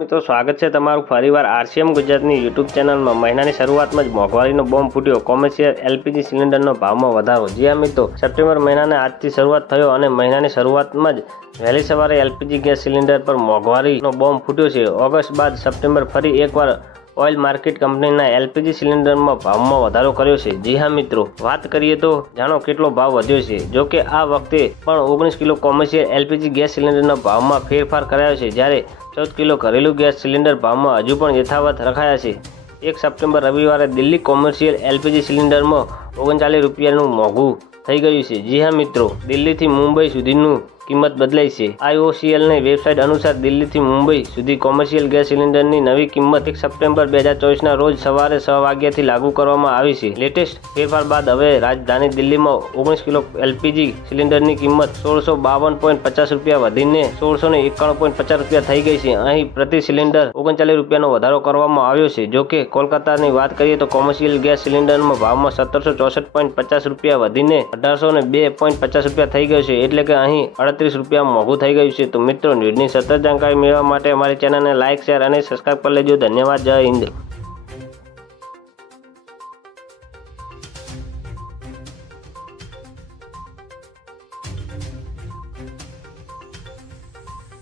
મિત્રો સ્વાગત છે તમારું ફરીવાર આરસીએમ ગુજરાતની યુટ્યુબ ચેનલમાં। મહિનાની શરૂઆતમાં જ મોંઘવારીનો બોમ્બ ફૂટ્યો। કોમર્શિયલ એલપીજી સિલિન્ડરનો ભાવમાં વધારો। જી હા મિત્રો, સપ્ટેમ્બર મહિનાના આજથી શરૂઆત થયો અને મહિનાની શરૂઆતમાં જ વહેલી સવારે એલપીજી ગેસ સિલિન્ડર પર મોંઘવારીનો બોમ્બ ફૂટ્યો છે। ઓગસ્ટ બાદ સપ્ટેમ્બર ફરી એકવાર ઓઇલ માર્કેટ કંપનીના એલપીજી સિલિન્ડરમાં ભાવમાં વધારો કર્યો છે। જી હા મિત્રો, વાત કરીએ તો જાણો કેટલો ભાવ વધ્યો છે। જો કે આ વખતે પણ 19 કિલો કોમર્શિયલ એલપીજી ગેસ સિલિન્ડરના ભાવમાં ફેરફાર કરાયો છે, જ્યારે 14 કિલો ઘરેલું ગેસ સિલિન્ડર ભાવમાં હજુ પણ યથાવત રખાયા છે। 1 સપ્ટેમ્બર રવિવારે દિલ્હી કોમર્શિયલ એલપીજી સિલિન્ડરમાં 39 રૂપિયાનું મોંઘું થઈ ગયું છે। જી હા મિત્રો, દિલ્હીથી મુંબઈ સુધીનું કિંમત બદલાઈ છે। આઈઓસીએલની વેબસાઇટ અનુસાર દિલ્હીથી મુંબઈ સુધી કોમર્શિયલ ગેસ સિલિન્ડરની નવી કિંમત 1 સપ્ટેમ્બર 2024ના રોજ સવારે 6 વાગ્યાથી લાગુ કરવામાં આવી છે। લેટેસ્ટ ફેરફાર બાદ હવે રાજધાની દિલ્હીમાં 19 કિલો એલપીજી સિલિન્ડરની કિંમત 1652.50 રૂપિયા વધીને 1691.50 રૂપિયા થઈ ગઈ છે। અહીં પ્રતિ સિલિન્ડર 39 રૂપિયાનો વધારો કરવામાં આવ્યો છે। જો કે કોલકાતાની વાત કરીએ તો કોમર્શિયલ ગેસ સિલિન્ડરના ભાવમાં 1764.50 રૂપિયા વધીને 1802.50 રૂપિયા થઈ ગયો છે, એટલે કે અહીં 38 રૂપિયા મોંઘું થઈ ગયું છે। તો મિત્રો, ન્યૂઝની સતત જાણકારી મેળવવા માટે અમારી ચેનલને લાઇક, શેર અને સબસ્ક્રાઇબ કરી લેજો। ધન્યવાદ। જય હિન્દ।